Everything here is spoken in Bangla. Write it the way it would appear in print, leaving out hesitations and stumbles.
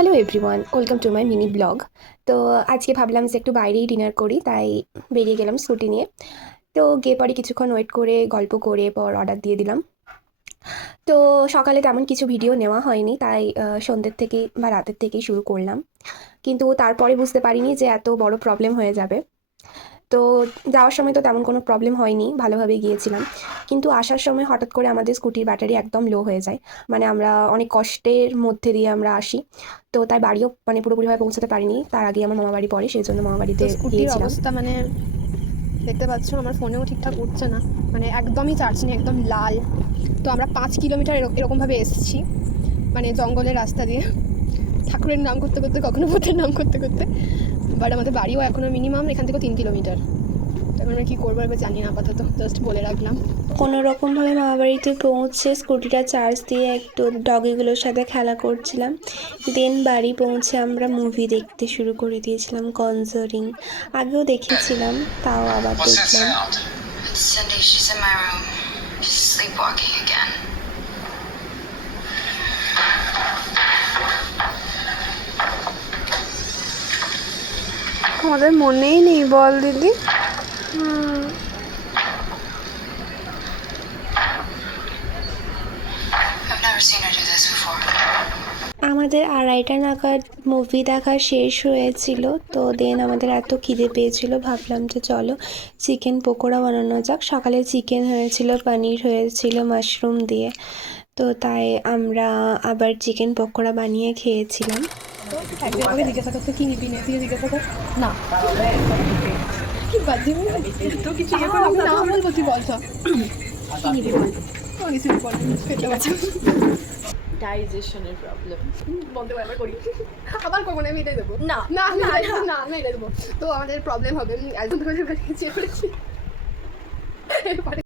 Hello everyone, welcome to my mini blog. তো আজকে ভাবলাম যে একটু বাইরেই ডিনার করি, তাই বেরিয়ে গেলাম স্কুটি নিয়ে। তো গিয়ে পরে কিছুক্ষণ ওয়েট করে গল্প করে পর অর্ডার দিয়ে দিলাম। তো সকালে তেমন কিছু ভিডিও নেওয়া হয়নি, তাই সন্ধ্যের থেকেই বা রাতের থেকেই শুরু করলাম। কিন্তু তারপরে বুঝতে পারিনি যে এত বড় প্রবলেম হয়ে যাবে। তো যাওয়ার সময় তো তেমন কোনো প্রবলেম হয়নি, ভালোভাবে গিয়েছিলাম। কিন্তু আসার সময় হঠাৎ করে আমাদের স্কুটির ব্যাটারি একদম লো হয়ে যায়। মানে আমরা অনেক কষ্টের মধ্যে দিয়ে আমরা আসি। তো তাই বাড়িও মানে পুরোপুরিভাবে পৌঁছাতে পারিনি, তার আগে আমার মামা বাড়ি পড়ে, সেই জন্য মামা তো বাড়িতে স্কুটির গিয়েছিলাম। অবস্থা মানে দেখতে পাচ্ছ, আমার ফোনেও ঠিকঠাক উঠছে না, মানে একদমই চার্জ নেই, একদম লাল। তো আমরা 5 কিলোমিটার এরকমভাবে এসেছি, মানে জঙ্গলের রাস্তা দিয়ে, ঠাকুরের নাম করতে করতে, কখনো ভূতের নাম করতে করতে। বাট আমাদের বাড়িও এখনও মিনিমাম এখান থেকে 3 কিলোমিটার। এখন আমরা কী করবো এবার জানি না, আপাতত জাস্ট বলে রাখলাম। কোনো রকমভাবে মামা বাড়িতে পৌঁছে স্কুটিটা চার্জ দিয়ে একটু ডগিগুলোর সাথে খেলা করছিলাম। দেন বাড়ি পৌঁছে আমরা মুভি দেখতে শুরু করে দিয়েছিলাম, কনজারিং। আগেও দেখেছিলাম, তাও আবার দেখলাম। It's Cindy. She's in my room. She's sleepwalking again. আমাদের মনেই নেই, বল দিদি। I've never seen her do this before. আমাদের 2:30 নাগাদ মুভি দেখা শেষ হয়েছিল। তো দেন আমাদের এত খিদে পেয়েছিল, ভাবলাম যে চলো চিকেন পকোড়া বানানো যাক। সকালে চিকেন হয়েছিল, পনির হয়েছিল মাশরুম দিয়ে। তো তাই আমরা আবার চিকেন পকোড়া বানিয়ে খেয়েছিলাম। একদিন আমাকে জিজ্ঞাসা করতে কি নিবি, তুই জিজ্ঞাসা কর না, কি বাজে তো কিছু আমি না বলবো, তুই বলছ কি নিবি বল, কিছু বল, পেটে বাচ্চা ডাইজেশনের প্রবলেম। বলতে আবার করি, আবার করবো না, আমি এটাই দেবো। না না না না না এটাই দেবো। তো আমাদের প্রবলেম হবে, চেয়ে করেছি এরপরে